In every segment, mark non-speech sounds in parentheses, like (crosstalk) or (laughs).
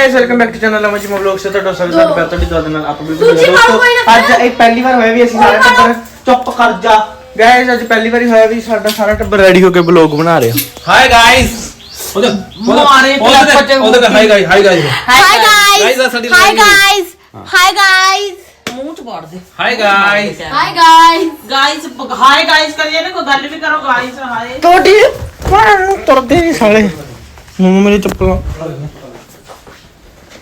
Guys welcome back to channel Lamma ਜੀ ਮੋ vlog ਸੇ ਤੁਹਾਡਾ ਸਭ ਤੋਂ ਪਹਿਲਾਂ ਤੁਹਾਡੀ ਦੁਆ ਦੇ ਨਾਲ ਆਪ ਵੀ ਦੂਜੀ ਵਾਰ ਕੋਈ ਨਾ ਅੱਜ ਇਹ ਪਹਿਲੀ ਵਾਰ ਹੋਇਆ ਵੀ ਅਸੀਂ ਸਾਰੇ ਟੱਬਰ ਚੁੱਪ ਕਰ ਜਾ। ਗਾਇਸ ਅੱਜ ਪਹਿਲੀ ਵਾਰੀ ਹੋਇਆ ਵੀ ਸਾਡਾ ਸਾਰਾ ਟੱਬਰ ਰੈਡੀ ਹੋ ਕੇ ਵਲੌਗ ਬਣਾ ਰਿਹਾ। ਹਾਈ ਗਾਇਸ ਉਹਦੇ ਮਾਰੇ ਉਹਦੇ ਉਹਦੇ hi guys hi guys hi guys hi guys hi guys ਮੂੰਹ ਚ ਵੜ ਦੇ। Hi guys hi guys guys hi guys ਕਰੀਏ ਨਾ ਕੋਈ ਗੱਲ ਵੀ ਕਰੋ ਗਾਇਸ ਹਾਈ ਤੁਹਾਡੀ ਪਰ ਤੁਰਦੇ ਨਹੀਂ ਸਾਲੇ। ਮੂੰਹ ਮੇਰੇ ਚੱਪਲਾਂ।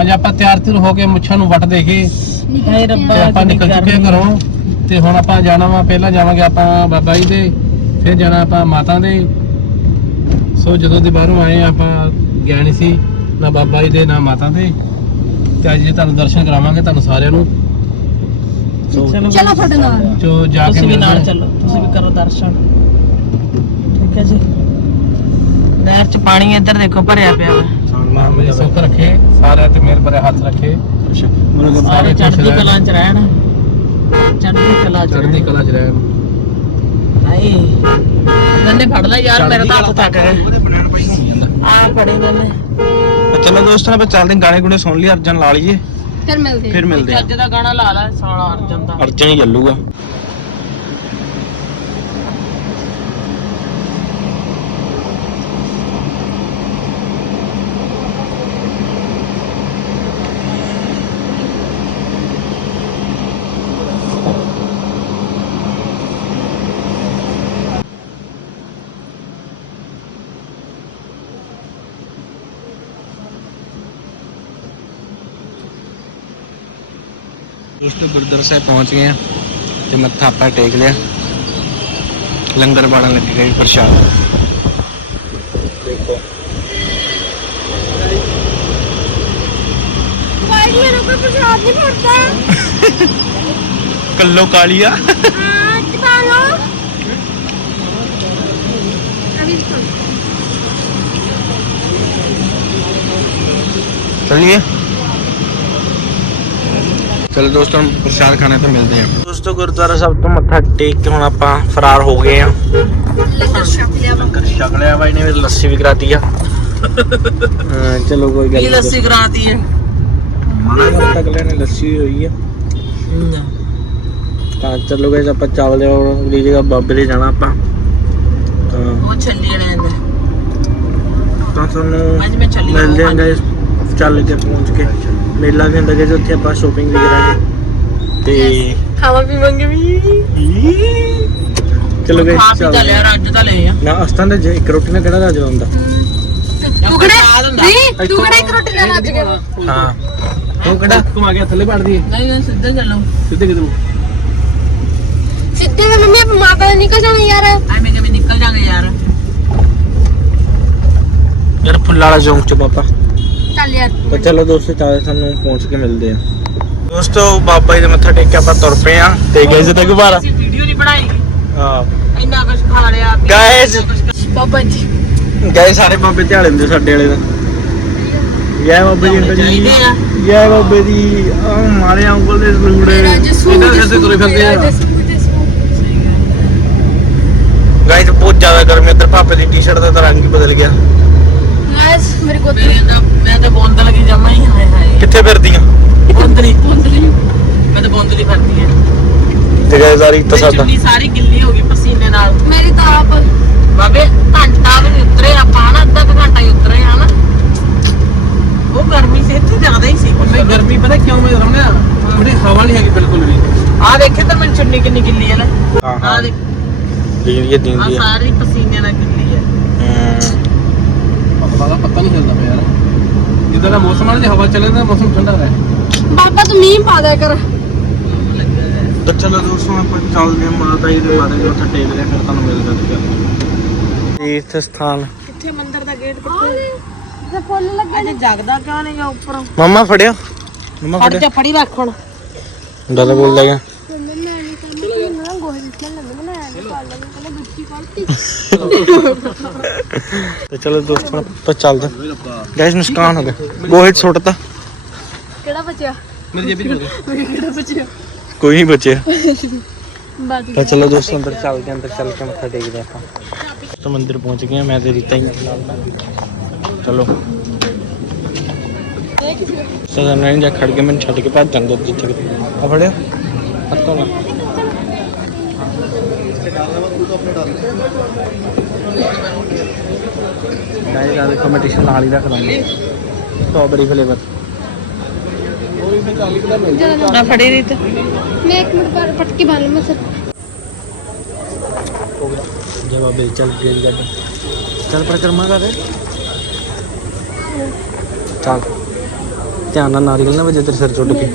ਅੱਜ ਆਪਾਂ ਤਿਆਰ ਤਿਰ ਹੋ ਕੇ ਮੁੱਛਾਂ ਨੂੰ ਵੱਟ ਦੇ ਕੇ ਹਾਏ ਤੇ ਆਪਾਂ ਨਿਕਲ ਚੁੱਕੇ ਹਾਂ ਘਰੋਂ। ਤੇ ਹੁਣ ਆਪਾਂ ਜਾਣਾ ਵਾ ਪਹਿਲਾਂ ਜਾਵਾਂਗੇ ਆਪਾਂ ਬਾਬਾ ਜੀ ਦੇ ਫਿਰ ਜਾਣਾ ਆਪਾਂ ਮਾਤਾ ਦੇ। ਸੋ ਜਦੋਂ ਦੇ ਬਾਹਰੋਂ ਆਏ ਆਪਾਂ ਗਿਆ ਨਹੀਂ ਸੀ ਨਾ ਬਾਬਾ ਜੀ ਦੇ ਨਾ ਮਾਤਾ ਦੇ। ਤੇ ਅੱਜ ਤੁਹਾਨੂੰ ਦਰਸ਼ਨ ਕਰਾਵਾਂਗੇ ਤੁਹਾਨੂੰ ਸਾਰਿਆਂ ਨੂੰ। ਸੋ ਚਲੋ ਤੁਹਾਡੇ ਨਾਲ। ਜੋ ਜਾ ਕੇ ਤੁਸੀਂ ਵੀ ਨਾਲ ਮਿਲਦੇ ਹਾਂ। ਚੱਲੋ ਤੁਸੀਂ ਵੀ ਕਰੋ ਦਰਸ਼ਨ। ਠੀਕ ਹੈ ਜੀ। ਨਹਿਰ ਚ ਪਾਣੀ ਇੱਧਰ ਦੇਖੋ ਭਰਿਆ ਪਿਆ ਵਾ। ਮਾਂ ਮੇਰੇ ਸੁੱਖ ਰੱਖੇ ਸਾਰਿਆਂ ਤੇ ਮਿਹਰ ਭਰੇ ਹੱਥ ਰੱਖੇ। ਸਾਰੇ ਚੜ੍ਹਦੀ ਕਲਾ ਚ ਰਹਿਣ। ਚੜ੍ਹਦੀ ਕਲਾ ਚ ਚੜ੍ਹਦੀ ਕਲਾ ਚ ਰਹਿਣ। ਹਾਏ ਨੰਨੇ ਫੜ ਲੈ ਯਾਰ ਮੇਰਾ ਤਾਂ ਹੱਥ ਥੱਕ ਗਿਆ। ਆ। ਫੜੇ ਨੰਨੇ। ਚਲੋ ਦੋਸਤੋ ਆਪਾਂ ਚੱਲਦੇ ਹਾਂ, ਗਾਣੇ ਗੁਣੇ ਸੁਣ ਲਈ ਅਰਜਨ ਲਾ ਲਈਏ। ਫਿਰ ਮਿਲਦੇ ਫਿਰ ਮਿਲਦੇ ਆ ਚੱਜ ਦਾ ਗਾਣਾ ਲਾ ਲੈ ਸਾਲਾ ਅਰਜਨ ਦਾ। ਅਰਜਨ ਹੀ ਚੱਲੂਗਾ। दोस्तों गुरुद्वारा साहब पहुँच गए हैं। तो मत्था आपा टेक लिया। लंगर बाड़ा लगी गई प्रसाद। कलो काली कालिया। चलिए। ਚਲੋ ਦੋਸਤੋ ਪ੍ਰਸ਼ਾਦ ਖਾਣੇ ਤੋਂ ਮਿਲਦੇ ਆ ਦੋਸਤੋ ਗੁਰਦੁਆਰਾ ਸਾਹਿਬ ਤੋਂ ਮੱਥਾ ਟੇਕ ਕੇ ਹੁਣ ਆਪਾਂ ਫਰਾਰ ਹੋ ਗਏ ਆ ਲੰਗਰ ਛਕ ਲਿਆ ਲੰਗਰ ਛਕ ਲਿਆ ਬਾਈ ਨੇ ਮੇਰੀ ਲੱਸੀ ਵੀ ਕਰਾਤੀ ਆ। ਹਾਂ ਚਲੋ ਕੋਈ ਗੱਲ ਕੀ ਨਹੀਂ। ਲੱਸੀ ਕਰਾਤੀ ਹੈ ਮਾਣਾ ਕਰ ਤੱਕ ਨੇ ਲੱਸੀ ਹੋਈ ਆ। ਤਾਂ ਚਲੋ ਗਏ ਆਪਾਂ ਚਾਵਲ ਔਰ ਅਗਲੀ ਜਗ੍ਹਾ ਬਾਬੇ ਦੇ ਜਾਣਾ ਆਪਾਂ। ਤਾਂ ਉਹ ਛੱਲੀ ਰਹਿੰਦੇ ਤਾਂ ਤੁਹਾਨੂੰ ਅੱਜ ਮੈਂ ਚੱਲੀ ਮਿਲਦੇ ਆਂ ਗਾਇਸ। ਚੱਲ ਕੇ ਪਹੁੰਚ ਕੇ ਮੇਲਾ ਵੀ ਹੁੰਦਾ ਗਾਇਸ ਉੱਥੇ ਆਪਾਂ ਸ਼ੋਪਿੰਗ ਵੀ ਕਰਾਂਗੇ। ਤੇ ਖਾਵਾ ਪੀਵਾਂਗੇ ਵੀ। ਚਲੋ ਗਾਇਸ ਖਾ ਪੀ ਤਾਂ ਲਿਆ ਚੱਲ ਰੱਜ ਤਾਂ ਲਏ ਆ। ਨਾ ਅਸਤਾਂ ਦੇ ਜੇ ਇੱਕ ਰੋਟੀ ਨਾਲ ਕਿਹੜਾ ਰਾਜ ਹੁੰਦਾ? ਤੂੰ ਕਿਹੜਾ ਨਹੀਂ ਤੂੰ ਕਿਹੜਾ ਇੱਕ ਰੋਟੀ ਨਾਲ ਅੱਜ ਗਿਆ? ਹਾਂ। ਤੂੰ ਕਿਹੜਾ? ਘੁਮਾ ਕੇ ਥੱਲੇ ਪੜ ਦਈਏ ਨਹੀਂ ਨਹੀਂ ਸਿੱਧਾ ਚੱਲੋ। ਸਿੱਧੇ ਕਿਧਰ ਸਿੱਧੇ ਮੈਂ ਮੰਮੀ ਦੇ ਨਿਕਲ ਜਾਣਾ ਯਾਰ। ਐਵੇਂ ਕਿਵੇਂ ਨਿਕਲ ਜਾਗੇ ਯਾਰ। ਯਾਰ ਫੁੱਲਾ ਵਾਲਾ ਚੌਂਕ ਚ ਪਾਪਾ ਚੱਲ ਯਾਰ ਤਾਂ। ਚਲੋ ਦੋਸਤੋ ਚਾਹੇ ਸਾਨੂੰ ਪਹੁੰਚ ਕੇ ਮਿਲਦੇ ਆ। ਦੋਸਤੋ ਬਾਬਾ ਜੀ ਦੇ ਮੱਥਾ ਟੇਕ ਕੇ ਆਪਾਂ ਤੁਰ ਪਏ ਆ। ਤੇ ਗਾਇਸ ਤੱਕ ਬਾਰਾ ਅਸੀਂ ਵੀਡੀਓ ਨਹੀਂ ਬਣਾਈ। ਹਾਂ। ਇੰਨਾ ਕੁਝ ਖਾ ਲਿਆ ਗਾਇਸ ਬਾਬਾ ਜੀ। ਗਏ ਸਾਰੇ ਬਾਬੇ ਧਿਆਲੇ ਹੁੰਦੇ ਸਾਡੇ ਵਾਲੇ ਦਾ। ਜੈ ਬਾਬੇ ਜੀ ਅੰਕਲ ਜੀ। ਚਾਹੀਦੇ ਆ। ਜੈ ਬਾਬੇ ਦੀ ਆ ਮਾਰੇ ਅੰਕਲ ਦੇ ਜਸੂ ਇਹਨਾਂ ਦੇ ਸਿਰ ਤੇ ਤੁਰੇ ਫਿਰਦੇ ਆ। ਗਾਇਸ ਬਹੁਤ ਜ਼ਿਆਦਾ ਗਰਮੀ ਉੱਧਰ ਪਾਪੇ ਦੀ ਟੀ-ਸ਼ਰਟ ਦਾ ਤਾਂ ਰੰਗ ਹੀ ਬਦਲ ਗਿਆ। ਗਾਇਸ ਮੇਰੇ ਕੋਲ ਮੇਰੇ ਤਾਂ ਮੈਂ ਤਾਂ ਬੋਂਦਲ ਕੀ ਜਮਾ ਹੀ ਹਾਏ ਹਾਏ ਕਿੱਥੇ ਫਿਰਦੀਆਂ? ਬੋਂਦਲੀ। ਬੋਂਦਲੀ। ਮੈਂ ਤਾਂ ਬੋਂਦਲੀ ਫਰਦੀ ਆ ਤੇ ਗਾਇਸ ਸਾਰੀ ਤਾਂ ਸਾਡਾ ਚੁੰਨੀ ਸਾਰੀ ਗਿੱਲੀ ਹੋ ਗਈ ਪਸੀਨੇ ਨਾਲ। ਮੇਰੀ ਤਾਂ ਆਪ ਬਾਬੇ ਘੰਟਾ ਵੀ ਨੀ ਉਤਰੇ ਆਪਾਂ ਨਾ ਅੱਧਾ ਕੁ ਘੰਟਾ ਹੀ ਉਤਰੇ ਆ ਨਾ। ਉਹ ਗਰਮੀ ਸੇ ਇੱਥੇ ਜ਼ਿਆਦਾ ਹੀ ਸੀ। ਨਹੀਂ ਗਰਮੀ ਪਤਾ ਕਿਉਂ ਮੈਂ ਰਮਣਿਆ ਥੋੜੀ ਹਵਾ ਨਹੀਂ ਹੈਗੀ ਬਿਲਕੁਲ ਵੀ। ਆ ਦੇਖੇ ਤਾਂ ਮੈਨੂੰ ਚੁੰਨੀ ਕਿੰਨੀ ਗਿੱਲੀ ਹੈ ਨਾ। ਹਾਂ ਆ ਦੇਖ। ਦੀਦੀ ਆ ਦੀਦੀ ਸਾਰੀ ਪਸੀਨੇ ਨਾਲ ਗਿੱਲੀ ਹੈ ਪਤਾ ਪਤਾ ਨਹੀਂ ਚੱਲਦਾ ਪਿਆ ਯਾਰ। ਜਿੱਦਾਂ ਦਾ ਮੌਸਮ ਆ ਨਾ ਜੇ ਹਵਾ ਚੱਲੇ ਤਾਂ ਮੌਸਮ ਠੰਡਾ ਰਹੇ। ਬਾਬਾ ਤੂੰ ਮੀਂਹ ਪਾ ਦਿਆ ਕਰ। ਤਾਂ ਚਲੋ ਦੋਸਤੋ ਆਪਾਂ ਚੱਲਦੇ ਹਾਂ ਮਾਤਾ ਜੀ ਦੇ ਮਾਰੇ ਮੱਥਾ ਟੇਕ ਲਿਆ ਫਿਰ ਤੁਹਾਨੂੰ ਮਿਲਦੇ ਹਾਂ ਤੀਰਥ ਸਥਾਨ। ਕਿੱਥੇ ਮੰਦਿਰ ਦਾ ਗੇਟ ਕਿੱਥੇ? ਤੇ ਫੁੱਲ ਲੱਗੇ ਅਜੇ ਜਗਦਾ ਕਿਉਂ ਨਹੀਂ ਗਾ ਉੱਪਰੋਂ? ਮੰਮਾ ਫੜਿਓ। ਮੰਮਾ ਫੜ ਫੜੇ ਜਾ ਫੜੀ ਰੱਖ ਹੁਣ। ਗੱਲ ਬੋਲਦਾ ਗਿਆ ਤੇ ਚਲੋ ਦੋਸਤੋ ਆਪਾਂ ਚੱਲਦੇ ਗਾਇਸ ਨੁਕਸਾਨ ਹੋ ਗਿਆ ਗੋਹਿਤ ਸੁੱਟਤਾ ਕਿਹੜਾ ਬਚਿਆ? ਮੇਰੀ ਜੇਬੀ ਚ ਕਿਹੜਾ ਬਚਿਆ? ਕੋਈ ਨਹੀਂ ਬਚਿਆ। ਬਚ ਤਾਂ ਚਲੋ ਦੋਸਤੋ ਅੰਦਰ ਚੱਲਦੇ ਅੰਦਰ ਚੱਲ ਕੇ ਮੱਥਾ ਟੇਕਦੇ ਆਪਾਂ। ਤਾਂ ਮੰਦਿਰ ਪਹੁੰਚ ਗਏ ਮੈਂ ਤੇ ਰੀਤਾ ਹੀ। ਨਾਲ ਚਲੋ ਸਦਾ ਨਹੀਂ ਜਾ ਖੜ ਕੇ ਮੈਨੂੰ ਛੱਡ ਕੇ ਭੱਜ ਜਾਂਦੇ ਜਿੱਥੇ ਆ ਫੜਿਓ। ਹੱਥੋਂ ਨਾ ਮੈਂ ਇਹ ਦੇਖੋ ਕੰਪੀਟੀਸ਼ਨ ਨਾਲ ਹੀ ਰੱਖ ਦਾਂਗੇ। ਸਟ੍ਰਾਬੇਰੀ ਫਲੇਵਰ ਆ ਫੜੀ ਰੀਤ ਮੈਂ ਇੱਕ ਮਿੰਟ ਪਰ ਪਟਕੀ ਬੰਨ ਮੈਂ ਸਰ। ਜੇ ਬਾਬੇ ਚੱਲ ਗੇੜੀ ਗੱਡ। ਚੱਲ ਪਰਿਕਰਮਾ ਕਰ। ਚੱਲ। ਧਿਆਨ ਨਾਲ ਨਾਰੀਅਲ ਨਾ ਵਜੇ ਤੇਰੇ ਸਿਰ ਚੁੱਟ ਕੇ।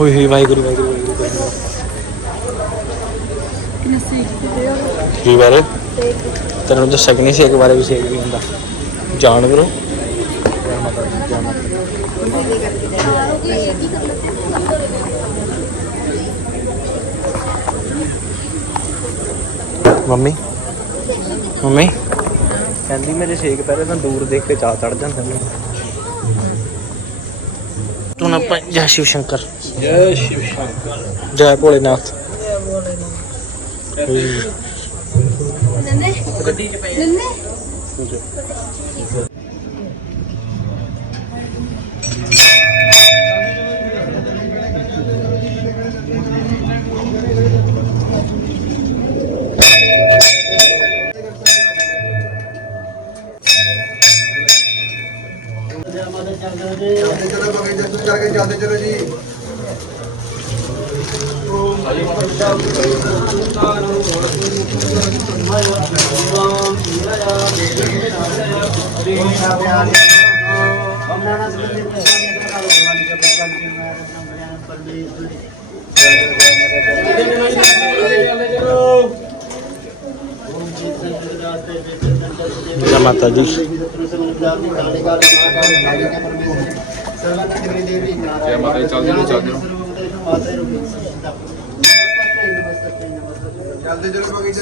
ਹੋਈ ਹੋਈ ਵਾਹਿਗੁਰੂ ਵਾਹਿਗੁਰੂ ਵਾਹਿਗੁਰੂ। ਕੀ ਬਾਰੇ? ਤੈਨੂੰ ਦੱਸਿਆ ਕਿ ਨਹੀਂ ਸੀ ਇੱਕ ਬਾਰੇ ਵੀ ਸੇਕ ਵੀ ਹੁੰਦਾ। ਜਾਨਵਰੋ ਜੈ ਮਾਤਾ ਦੀ, ਜੈ ਮਾਤਾ ਦੀ। ਮੰਮੀ? ਮੰਮੀ? ਕਹਿੰਦੀ ਮੇਰੇ ਛੇਕ ਪੈਰੇ ਤਾਂ ਦੂਰ ਦੇਖ ਕੇ ਚਾਹ ਚੜ ਜਾਂਦਾ ਮੈਨੂੰ ਤੂੰ ਨਾ ਜੈ ਸ਼ਿਵ ਸ਼ੰਕਰ। ਜੈ ਸ਼ਿਵ ਸ਼ੰਕਰ। ਜੈ ਭੋਲੇਨਾਥ। ਨੰਨੇ? ਗੱਡੀ ਚ ਪਏ ਨੰਨੇ? ਜੈ ਮਾਤਾ ਦੀ ਜੈ ਮਾਤਾ ਦੀ ਚੱਲਦੇ ਨੂੰ ਚੱਲਦੇ ਨੂੰ ਚੱਲਦੇ ਚਲੋ ਬਾਕੀ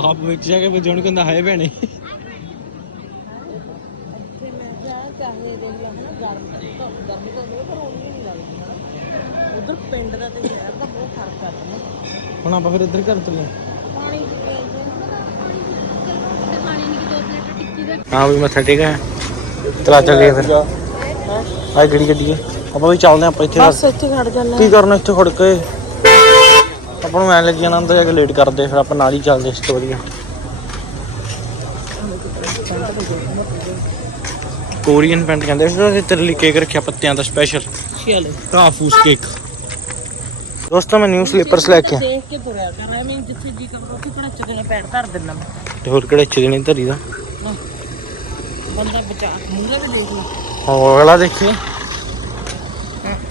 ਆਪ ਵਿੱਚ ਜਾ ਕੇ ਵਜਾਉਣ ਕਹਿੰਦਾ ਹਾਏ ਭੈਣੇ ਉਧਰ ਪਿੰਡ ਦਾ ਤੇ ਸ਼ਹਿਰ ਦਾ ਬਹੁਤ ਫ਼ਰਕ ਆ ਨਾ ਹੁਣ ਆਪਾਂ ਫਿਰ ਇੱਧਰ ਘਰ ਚੱਲੇ ਪਾਣੀ ਪਾਣੀ ਨਹੀਂ ਦੋ ਪਲੇਟ ਟਿੱਕੀ ਦੇ। ਹਾਂ ਵੀ ਮੱਥਾ ਟੇਕਿਆ ਚਲਾ ਚੱਲੀਏ ਫਿਰ। ਆਈ ਗੜੀ ਗੱਡੀ ਆਪਾਂ ਵੀ ਚੱਲਦੇ ਆਪਾਂ ਇੱਥੇ ਬਸ ਇੱਥੇ ਖੜ ਜਾਣਾ ਕੀ ਕਰਨਾ ਇੱਥੇ ਖੜ ਕੇ? ਆਪਾਂ ਨੂੰ ਐ ਲੱਗੀ ਜਾਣਾ ਅੰਦਰ ਜਾ ਕੇ ਲੇਟ ਕਰਦੇ ਫਿਰ ਆਪਾਂ ਨਾਲ ਹੀ ਚੱਲਦੇ ਇਸ ਤੋਂ ਵਧੀਆ। ਕੋਰੀਅਨ ਪੈਂਟ ਕਹਿੰਦੇ ਸੀ ਤੇ ਤੇਰੇ ਲਈ ਕੇਕ ਰੱਖਿਆ ਪੱਤਿਆਂ ਦਾ ਸਪੈਸ਼ਲ ਚਲੇ ਕਾਫੂਸ ਕੇਕ। ਦੋਸਤੋ ਮੈਂ ਨਿਊ ਸਲੀਪਰਸ ਲੈ ਕੇ ਆਇਆ। ਦੇਖ ਕੇ ਤੁਰਿਆ ਕਰ ਐਵੇਂ ਜਿੱਥੇ ਜੀ ਕਰਦਾ ਉੱਥੇ ਕਿਹੜਾ ਚੱਕਣੇ ਧਰ ਦਿੰਦਾ ਮੈਂ। ਤੇ ਹੋਰ ਕਿਹੜੇ ਚਿਰ ਨਹੀਂ ਧਰੀ ਦਾ? ਬੰਦਾ ਬਚਾ ਮੂਹਰੇ ਵੀ ਦੇਖ ਲਓ ਹੋਰ ਅਗਲਾ ਦੇਖੀ।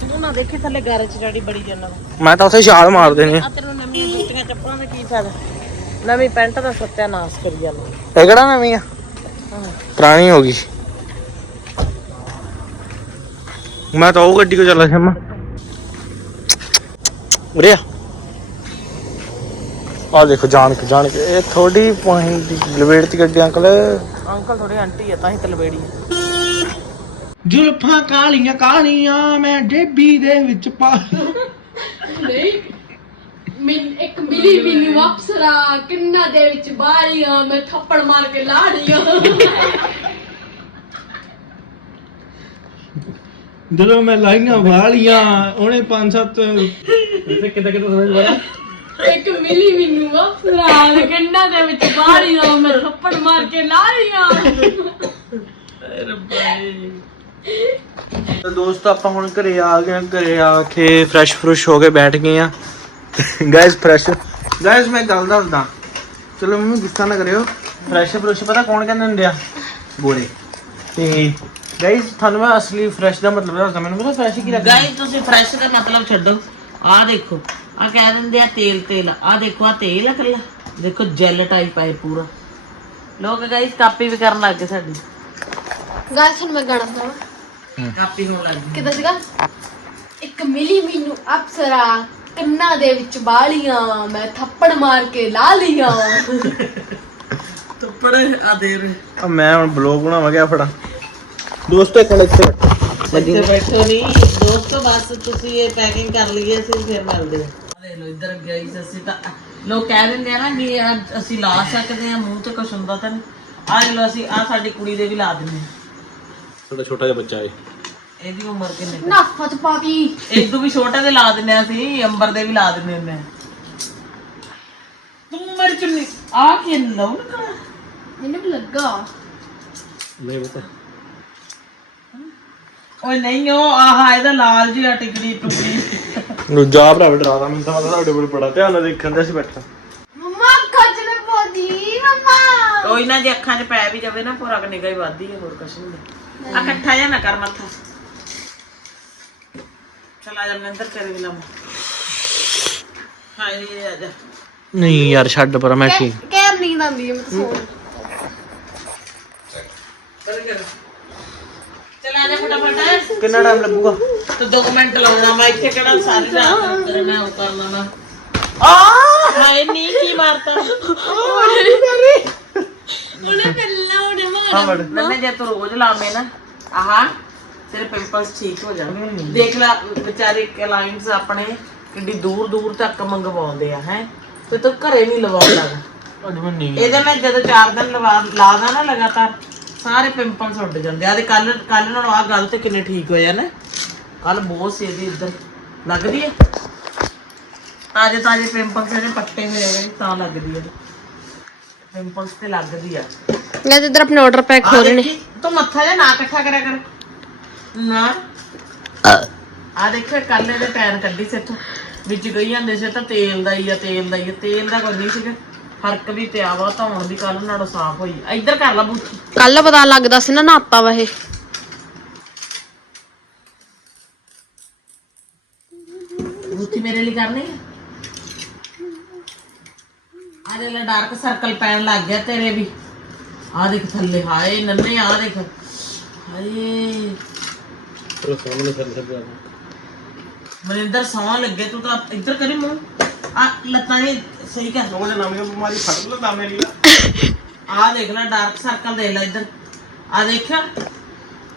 ਤੂੰ ਨਾ ਦੇਖੇ ਥੱਲੇ ਗਾਰੇ ਚ ਡੈਡੀ ਬੜੀ ਜੰਨਾ ਮੈਂ ਤਾਂ ਉੱਥੇ ਛਾਲ ਮਾਰ ਦੇਣੀ ਆ। ਆ ਤੈਨੂੰ ਨਵੀਆਂ ਜੁੱਤੀਆਂ ਚੱਪਲਾਂ ਦਾ ਕੀ ਫਾਇਦਾ? ਨਵੀਂ ਪੈਂਟ ਦਾ ਸੱਤਿਆਨਾਸ਼ ਕਰੀ ਜਾਂਦਾ। ਇਹ ਕਿਹੜਾ ਨਵੀਂ ਆ? ਪੁਰਾਣੀ ਹੋ ਗਈ। ਮੈਂ ਤਾਂ ਉਹ ਗੱਡੀ ਕੋ ਚੱਲਾ ਸੀ ਮੈਂ। ਉਰੇ ਆ। ਆ ਦੇਖੋ ਜਾਣ ਕੇ ਜਾਣ ਕੇ। ਇਹ ਥੋੜੀ ਪੁਆਇੰਟ ਦੀ ਲਵੇੜ ਚ ਗੱਡੀ ਅੰਕਲ। ਅੰਕਲ ਥੋੜੀ ਆਂਟੀ ਆ ਤਾਂ ਹੀ ਤਲਵੇੜੀ ਜੁਲਫਾਂ ਕਾਲੀਆਂ ਕਾਲੀਆਂ ਮੈਂ ਡੇਬੀ ਦੇ ਵਿੱਚ ਪਾ ਨਹੀਂ ਮਿਲ ਇੱਕ ਮਿਲੀ ਮੈਨੂੰ ਅਪਸਰਾ ਕਿੰਨਾ ਦੇ ਵਿੱਚ ਬਾਰੀਆਂ ਮੈਂ ਥੱਪੜ ਮਾਰ ਕੇ ਲਾੜੀਆਂ। ਜਦੋਂ ਮੈਂ ਲਾਈਆਂ ਵਾਲੀਆਂ ਉਹਨੇ ਪੰਜ ਸੱਤ ਕਿੱਦਾਂ ਕਿੱਦਾਂ ਸਮਝ ਬੜਾ ਇੱਕ ਮਿਲੀ ਮੈਨੂੰ ਅਪਸਰਾ ਕਿੰਨਾ ਦੇ ਵਿੱਚ ਬਾਰੀਆਂ ਮੈਂ ਥੱਪੜ ਮਾਰ ਕੇ ਲਾੜੀਆਂ ਤਾਂ ਦੋਸਤ ਆਪਾਂ ਹੁਣ ਘਰੇ ਆ ਗਏ ਹਾਂ ਘਰੇ ਆ ਕੇ ਫਰੈਸ਼ ਫਰੁਸ਼ ਹੋ ਕੇ ਬੈਠ ਗਏ ਆ ਗਾਇਸ ਫਰੈਸ਼ ਗਾਇਸ ਮੈਂ ਗੱਲ ਦੱਸਦਾ। ਚਲੋ ਮੰਮੀ ਗੁੱਸਾ ਨਾ ਕਰਿਓ। ਫਰੈਸ਼ ਫਰੁਸ਼ ਪਤਾ ਕੌਣ ਕਹਿੰਦੇ ਹੁੰਦੇ ਆ? ਗੋਰੇ। ਤੇ ਗਾਇਸ ਤੁਹਾਨੂੰ ਮੈਂ ਅਸਲੀ ਫਰੈਸ਼ ਦਾ ਮਤਲਬ ਦੱਸਦਾ ਮੈਨੂੰ ਪਤਾ ਫਰੈਸ਼ ਕੀ ਲੱਗਦਾ। ਗਾਇਸ ਤੁਸੀਂ ਫਰੈਸ਼ ਦਾ ਮਤਲਬ ਛੱਡੋ। ਆਹ ਦੇਖੋ ਆ ਕਹਿ ਦਿੰਦੇ ਆ ਤੇਲ ਤੇਲ। ਆ ਦੇਖੋ ਆ ਤੇਲ ਆ ਕੱਲਾ ਦੇਖੋ ਜੈਲ ਟਾਈਪ ਆ ਇਹ ਪੂਰਾ। ਲੋਕ ਗਾਇਸ ਕਾਪੀ ਵੀ ਕਰਨ ਲੱਗ ਗਏ ਸਾਡੀ। ਗਾਇਸ ਤੁਹਾਨੂੰ ਮੈਂ ਗਾਣਾ ਸੁਣਾਵਾਂ। ਕਾਪੀ ਹੋਣ ਲੱਗ ਗਈ ਕਿਦਾਂ ਸੀਗਾ? ਇੱਕ ਮਿਲੀ ਮੈਨੂੰ ਅਪਸਰਾ ਕੰਨਾਂ ਦੇ ਵਿੱਚ ਬਾਲੀਆਂ ਮੈਂ ਥੱਪੜ ਮਾਰ ਕੇ ਲਾ ਲੀਆਂ ਤੁੱਪੜ (laughs) ਆ ਦੇਰ ਆ ਮੈਂ ਹੁਣ ਬਲੌਗ ਬਣਾਵਾਂ ਗਿਆ ਫੜਾ। ਦੋਸਤੋ ਇੱਕ ਮਿੰਟ ਇੱਥੇ ਇੱਥੇ ਬੈਠੋ ਨਹੀਂ ਦੋਸਤੋ ਬਸ ਤੁਸੀਂ ਇਹ ਪੈਕਿੰਗ ਕਰ ਲਈਏ ਅਸੀਂ ਫਿਰ ਮਿਲਦੇ ਆ ਆਹ ਦੇਖ ਲਓ ਇੱਧਰ ਗਾਇਸ ਅਸੀਂ ਤਾਂ। ਲੋਕ ਕਹਿ ਦਿੰਦੇ ਆ ਨਾ ਕਿ ਇਹ ਅਸੀਂ ਲਾ ਸਕਦੇ ਆ ਮੂੰਹ ਤੇ ਕੁਝ ਹੁੰਦਾ ਤਾਂ ਨਹੀਂ ਆਹ ਦੇਖ ਲਓ ਅਸੀਂ ਆ ਸਾਡੀ ਕੁੜੀ ਦੇ ਵੀ ਲਾ ਦਿੰਦੇ ਆ ਸਾਡਾ ਛੋਟਾ ਜਿਹਾ ਬੱਚਾ ਹੈ ਇਹਦੀ ਉਮਰ ਕਿੰਨੀ ਕੁ? ਨਫਤ ਪਾਤੀ ਇੱਕ ਤੋਂ ਵੀ ਛੋਟੇ ਦੇ ਲਾ ਦਿੰਦੇ ਆ ਅਸੀਂ ਅੰਬਰ ਦੇ ਵੀ ਲਾ ਦਿੰਦੇ ਹੁੰਦੇ ਆ ਤੂੰ ਮਰ ਚੁੰਨੀ ਆ ਕੇ ਲਾਉਣ ਮੈਨੂੰ ਲੱਗਾ। ਨਹੀਂ ਪਤਾ ਓਏ ਨਹੀਂ ਉਹ ਆਹ ਇਹਦਾ ਲਾਲ ਜਿਹਾ ਟਿਕੜੀ ਟੁਕੜੀ ਦੂਜਾ ਭਰਾ ਡਰਾਦਾ ਮੈਨੂੰ ਤਾਂ ਪਤਾ ਤੁਹਾਡੇ ਕੋਲ ਬੜਾ ਧਿਆਨ ਨਾਲ ਦੇਖਣ ਦੇ ਸੀ ਬੈਠਾ। ਮਮਾ ਖੱਜ ਨੇ ਪੋਦੀ ਮਮਾ। ਕੋਈ ਨਾ ਜੇ ਅੱਖਾਂ 'ਚ ਪੈ ਵੀ ਜਾਵੇ ਨਾ ਪੂਰਾ ਨਿਗਾਹ ਹੀ ਵੱਧਦੀ ਹੈ ਹੋਰ ਕੁਛ ਨਹੀਂ। ਆ ਇਕੱਠਾ ਜਾਂ ਨਾ ਕਰ ਮੱਥਾ। ਚਲਾ ਜਾ ਅੰਦਰ ਤੇਰੇ ਵੀ ਲਾਵਾਂ ਹਾਏ ਆ ਜਾ। ਨਹੀਂ ਯਾਰ ਛੱਡ ਪਰ ਮੈਂ ਠੀਕ ਕਹਿ ਨੀਂਦ ਆਉਂਦੀ ਹੈ ਮੈਂ ਤਾਂ ਸੌਣ ਕਰ ਕਰ ਫਟਾਫਟ। ਕਿੰਨਾ ਟਾਈਮ ਲੱਗੂਗਾ? ਤੇ 2 ਮਿੰਟ ਲਾਉਣਾ ਮੈਂ ਇੱਥੇ ਕਿਹੜਾ ਸਾਰੀ ਰਾਤ ਤੇਰੇ ਮੈਂ ਉਹ ਕਰ ਲੈਣਾ ਆ! ਹਾਏ ਨੀ ਕੀ ਮਾਰਤਾ? ਉਹਨੇ ਪਹਿਲਾਂ ਉਹਨੇ ਮਾਰ ਹਾਂ ਬੜ ਨੰਨੇ ਜੇ ਤੂੰ ਰੋਜ਼ ਲਾਵੇਂ ਨਾ ਆਹਾ ਤੇਰੇ ਪਿੰਪਲਸ ਠੀਕ ਹੋ ਜਾਣਗੇ। ਦੇਖ ਲੈ ਵਿਚਾਰੇ ਕਲਾਇੰਟਸ ਆਪਣੇ ਕਿੱਡੀ ਦੂਰ ਦੂਰ ਤੱਕ ਮੰਗਵਾਉਂਦੇ ਆ ਹੈ। ਤੇ ਤੂੰ ਘਰੇ ਨਹੀਂ ਲਵਾਉਂਦਾ ਇਹਦੇ ਮੈਂ ਜਦੋਂ 4 ਦਿਨ ਲਵਾ ਲਾਦਾ ਨਾ ਲਗਾਤਾਰ ਸਾਰੇ ਪਿੰਪਲਸ ਉੱਡ ਜਾਂਦੇ ਆ। ਤੇ ਕੱਲ ਕੱਲ ਨਾਲੋਂ ਆ ਗੱਲ ਤੇ ਕਿੰਨੇ ਠੀਕ ਹੋਏ ਆ ਨਾ। ਕੱਲ ਬਹੁਤ ਸੀ ਇਹਦੀ ਇੱਧਰ। ਲੱਗਦੀ ਹੈ ਤਾਜੇ ਤਾਜੇ ਪਿੰਪਲਸ ਜਿਹੜੇ ਪੱਟੇ ਹੋਏ ਆ ਤਾਂ ਲੱਗਦੀ ਹੈ ਪਿੰਪਲਸ ਤੇ ਲੱਗਦੀ ਆ। ਮੈਂ ਇਧਰ ਆਪਣੇ ਆਰਡਰ ਪੈਕ ਆ ਦੇਖੀ, ਤੂੰ ਮੱਥਾ ਜਿਹਾ ਨਾ ਇਕੱਠਾ ਕਰਿਆ ਕਰ। ਨਾ। ਆ ਦੇਖੋ ਕੱਲ ਇਹਦੇ ਪੈਰ ਕੱਢੀ ਸੀ ਇੱਥੋਂ। ਵਿੱਚ ਗਈ ਜਾਂਦੇ ਸੀ ਤਾਂ ਤੇਲ ਦਾ ਹੀ ਆ ਤੇਲ ਦਾ ਹੀ ਆ। ਤੇਲ ਦਾ ਕੋਈ ਨਹੀਂ ਸੀਗਾ। ਫ਼ਰਕ ਵੀ ਪਿਆ ਵਾ ਧੌਣ ਵੀ ਕੱਲ ਨਾਲੋਂ ਸਾਫ਼ ਹੋਈ। ਇੱਧਰ ਕਰ ਲਾ ਬੂਥੀ ਕੱਲ ਪਤਾ ਲੱਗਦਾ ਸੀ ਨਾ ਨਾਤਾ ਵਾ ਇਹ। ਬੂਥੀ ਮੇਰੇ ਲਈ ਕਰਨੀ ਹੈ ਆ ਦੇ ਲੈ ਡਾਰਕ ਸਰਕਲ ਪੈਣ ਲੱਗ ਗਿਆ ਤੇਰੇ ਵੀ। ਆ ਦੇਖ ਥੱਲੇ ਹਾਏ ਨੰਨੇ ਆ ਦੇਖ। ਹਾਏ। ਉਹ ਸਾਹਮਣੇ ਫਿਰ ਫਿਰ ਮਨਿੰਦਰ ਸੌਂ ਲੱਗੇ ਤੂੰ ਤਾਂ ਇੱਧਰ ਕਰੀ ਮੂੰਹ। ਆ ਲੱਤਾਂ ਇਹ ਸਹੀ ਕਰ ਉਹਨੇ ਨਵੀਂ ਬਿਮਾਰੀ ਫੜ ਲਦਾ ਮੇਰੀ ਆ ਦੇਖ ਲੈ ਡਾਰਕ ਸਰਕਲ ਦੇਖ ਲੈ ਇੱਧਰ। ਆ ਦੇਖਿਆ?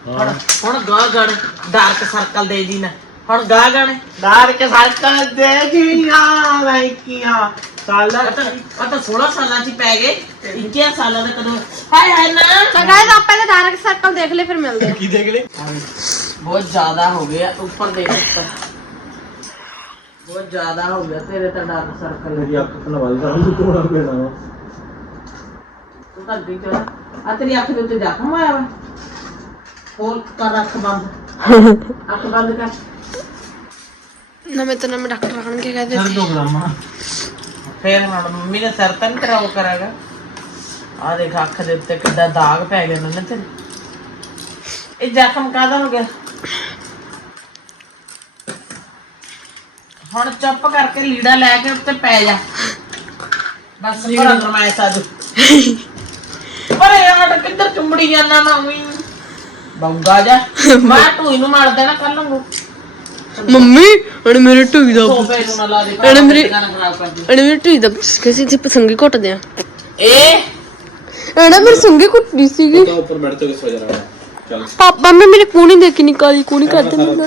ਹੁਣ ਹੁਣ ਗਾ ਗਣ। ਡਾਰਕ ਸਰਕਲ ਦੇ ਜੀ ਨਾ ਹੁਣ ਗਾ ਗਣ। ਡਾਰ ਕੇ ਸਰਕਲ ਦੇ ਜੀਆਂ ਵੈਕੀਆਂ। ਸਾਲਾ ਉਹ ਤਾਂ ਉਹ ਤਾਂ 16 ਸਾਲਾਂ ਚ ਪੈ ਗਏ। 21 ਸਾਲਾਂ ਦਾ ਕਦੋਂ ਹਾਏ ਹਾਏ ਨਾ। ਤਾਂ ਗਾਇਸ ਆਪਾਂ ਪਹਿਲੇ ਡਾਰਕ ਸਰਕਲ ਦੇਖ ਲੈ ਫਿਰ ਮਿਲਦੇ ਆ ਕੀ ਦੇਖ ਲੈ ਬਹੁਤ ਜ਼ਿਆਦਾ ਹੋ ਗਿਆ ਉੱਪਰ ਦੇਖ ਉੱਪਰ। ਬਹੁਤ ਜ਼ਿਆਦਾ ਹੋ ਗਿਆ ਤੇਰੇ ਤਾਂ ਡਾਰਕ ਸਰਕਲ ਮੇਰੀ ਅੱਖ ਖਲਵਾਈ ਸਾਰੀ ਤੋੜਾ ਪੈਣਾ ਵਾ? ਤੂੰ ਤਾਂ ਦੇਖ ਲੈ ਆ ਤੇਰੀ ਅੱਖ ਦੇ ਉੱਤੇ ਜ਼ਖਮ ਆਇਆ ਵਾ। ਹੋਰ ਕਰ ਅੱਖ ਬੰਦ। (laughs) ਅੱਖ ਬੰਦ ਕਰ। ਨਵੇਂ ਤੋਂ ਨਵੇਂ ਡਾਕਟਰ ਆਣਗੇ ਕਹਦੇ। ਸਰ ਦੋ ਗ੍ਰਾਮ ਫੇਰ ਹੁਣ ਮੰਮੀ ਨੇ ਸਿਰ ਤਾਂ ਨਹੀਂ ਤੇਰਾ ਉਹ ਕਰਾਂਗਾ। ਆ ਦੇਖ ਅੱਖ ਦੇ ਉੱਤੇ ਕਿੱਡਾ ਦਾਗ ਪੈ ਗਿਆ ਨਾ ਤੇਰੇ ਇਹ ਜ਼ਖਮ ਕਾਹਦਾ ਹੋ ਗਿਆ? ਹੁਣ ਚੁੱਪ ਕਰਕੇ ਲੀੜਾ ਲੈ ਕੇ ਉੱਤੇ ਪੈ ਜਾ। ਬਸ ਬੜਾ ਫਰਮਾਇਸ਼ ਆ ਜੂ ਪਰ ਯਾਰ ਕਿੱਧਰ ਚੁੰਬੜੀ ਜਾਂਦਾ ਨਾ ਉਈ। ਬੰਗਾ ਜਾ। ਮੈਂ ਟੂਈ ਨੂੰ ਮਾਰ ਦੇਣਾ ਕੱਲ ਨੂੰ। ਮੰਮੀ ਉਹਨੇ ਮੇਰੇ ਢੂਈ ਦਾ ਸੋਫੇ ਨੂੰ ਨਾ ਲਾ ਦੇ ਇਹਨੇ ਮੇਰੀ- ਕਰ ਉਹਨੇ ਮੇਰੇ ਢੂਈ ਦਾ ਕਿਸੇ ਤੇ ਪਸੰਗੀ ਘੁੱਟਦੇ ਆ। ਇਹ? ਉਹਨੇ ਮੇਰੇ ਸੰਗੀ ਘੁੱਟਦੀ ਸੀਗੀ। ਤਾਂ ਉੱਪਰ ਬੈਠ ਕੇ ਸੋ ਜਾਣਾ ਚੱਲ। ਪਾਪਾ ਮੈਂ ਮੇਰੇ ਕੂਣੀ ਦੇ ਕੇ ਨਿਕਾਲੀ ਕੂਣੀ ਕਰਦੇ ਨੇ ਮੈਨੂੰ।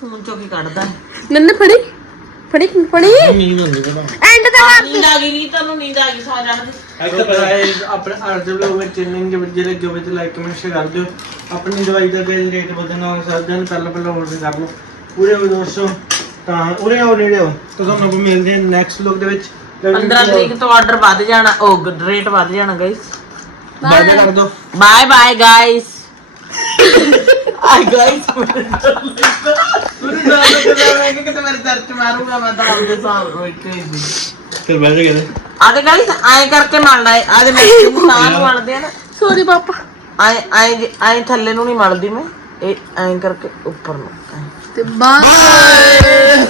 ਆਉਂਦੀ ਸਾਰਾ ਤੂੰ ਖੂਨ ਚੋਂ ਕੀ ਕੱਢਦਾ? ਹੈ ਨੰਨੇ ਫੜੀ। ਫੜੀ ਫੜੀ। ਨੀਂਦ ਹੁੰਦੀ ਪਤਾ ਐਂਡ ਤੇ ਮਾਰ ਨੀਂਦ ਆ ਗਈ ਨਹੀਂ ਤੈਨੂੰ ਨੀਂਦ ਆ ਗਈ ਸੌ ਜਾਣ ਦੀ ਇੱਥੇ ਗਾਇਸ ਆਪਣੇ ਅੱਜ ਦੇ ਵਲੋਗ ਵਿੱਚ ਚੈਨਲ ਦੇ ਵਿੱਚ ਜਿਹੜੇ ਜੋ ਵਿੱਚ ਲਾਈਕ ਕਮੈਂਟ ਸ਼ੇਅਰ ਕਰ ਦਿਓ ਆਪਣੀ ਦਵਾਈ ਦਾ ਗਾਇਸ ਰੇਟ ਵਧਣਾ ਹੋ ਸਕਦਾ ਹੈ ਪਹਿਲਾਂ ਪਹਿਲਾਂ ਆਰਡਰ ਕਰ ਲਓ ਪੂਰੇ ਹੋ ਦੋਸਤੋ ਤਾਂ ਉਰੇ ਆਓ ਨੇੜੇ ਆਓ। ਤਾਂ ਤੁਹਾਨੂੰ ਆਪਾਂ ਮਿਲਦੇ ਹਾਂ ਨੈਕਸਟ ਵਲੋਗ ਦੇ ਵਿੱਚ। 15 ਤਰੀਕ ਤੋਂ ਆਰਡਰ ਵੱਧ ਜਾਣਾ ਉਹ ਰੇਟ ਵੱਧ ਜਾਣਾ ਗਾਇਸ ਬਾਏ ਬਾਏ ਕਰ ਦੋ। ਬਾਏ ਬਾਏ ਗਾਇਸ ਆਈ ਗਾਇਸ ਮੇਰੇ ਨਾਲ ਮੈਂ ਕਿ ਕਿਤੇ ਮੇਰੇ ਚਰਚ ਮਾਰੂਗਾ ਮੈਂ ਤਾਂ ਆਪਦੇ ਸਾਹ ਰੋਕ ਕੇ ਹੀ ਫਿਰ ਬਹਿ ਜਾ ਕਿਤੇ। ਆਦੇ ਗਾਇਸ ਐਂ ਕਰਕੇ ਮਲਣਾ ਹੈ ਆਦੇ ਮੇਰੇ ਸਾਹ ਨੂੰ ਮਲਦੇ ਆ ਨਾ। ਸੋਰੀ ਪਾਪਾ। ਐਂ ਐਂ ਜੇ- ਐਂ ਥੱਲੇ ਨੂੰ ਨਹੀਂ ਮਲਦੀ ਮੈਂ। ਇਹ ਐਂ ਕਰਕੇ ਉੱਪਰ ਨੂੰ। ਐਂ। ਤੇ ਬਾਏ!